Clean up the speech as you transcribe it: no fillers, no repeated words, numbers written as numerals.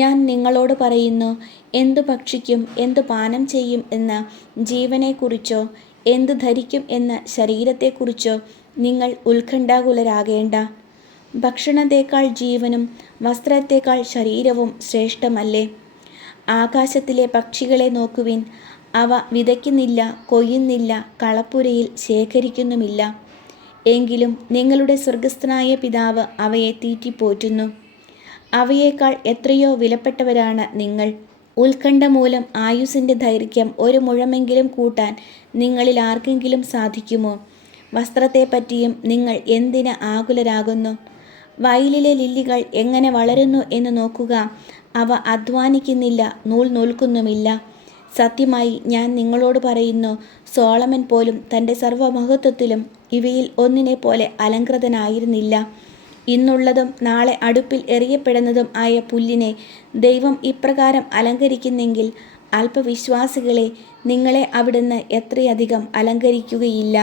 ഞാൻ നിങ്ങളോട് പറയുന്നു, എന്തു ഭക്ഷിക്കും, എന്തു പാനം ചെയ്യും എന്ന ജീവനെക്കുറിച്ചോ എന്തു ധരിക്കും എന്ന ശരീരത്തെക്കുറിച്ചോ നിങ്ങൾ ഉത്കണ്ഠാകുലരാകേണ്ട. ഭക്ഷണത്തേക്കാൾ ജീവനും വസ്ത്രത്തേക്കാൾ ശരീരവും ശ്രേഷ്ഠമല്ലേ? ആകാശത്തിലെ പക്ഷികളെ നോക്കുവിൻ. അവ വിതയ്ക്കുന്നില്ല, കൊയ്യുന്നില്ല, കളപ്പുരയിൽ ശേഖരിക്കുന്നുമില്ല. എങ്കിലും നിങ്ങളുടെ സ്വർഗസ്ഥനായ പിതാവ് അവയെ തീറ്റിപ്പോറ്റുന്നു. അവയേക്കാൾ എത്രയോ വിലപ്പെട്ടവരാണ് നിങ്ങൾ. ഉത്കണ്ഠ മൂലം ആയുസ്സിൻ്റെ ദൈർഘ്യം 1 മുഴമെങ്കിലും കൂട്ടാൻ നിങ്ങളിൽ ആർക്കെങ്കിലും സാധിക്കുമോ? വസ്ത്രത്തെപ്പറ്റിയും നിങ്ങൾ എന്തിന് ആകുലരാകുന്നു? വയലിലെ ലില്ലികൾ എങ്ങനെ വളരുന്നു എന്ന് നോക്കുക. അവ അധ്വാനിക്കുന്നില്ല, നൂൽ നൂൽക്കുന്നുമില്ല. സത്യമായി ഞാൻ നിങ്ങളോട് പറയുന്നു, സോളമൻ പോലും തൻ്റെ സർവ്വമഹത്വത്തിലും ഇവയിൽ ഒന്നിനെപ്പോലെ അലങ്കൃതനായിരുന്നില്ല. ഇന്നുള്ളതും നാളെ അടുപ്പിൽ എറിയപ്പെടുന്നതും ആയ പുല്ലിനെ ദൈവം ഇപ്രകാരം അലങ്കരിക്കുന്നെങ്കിൽ അല്പവിശ്വാസികളെ, നിങ്ങളെ അവിടുന്ന് എത്രയധികം അലങ്കരിക്കുകയില്ല.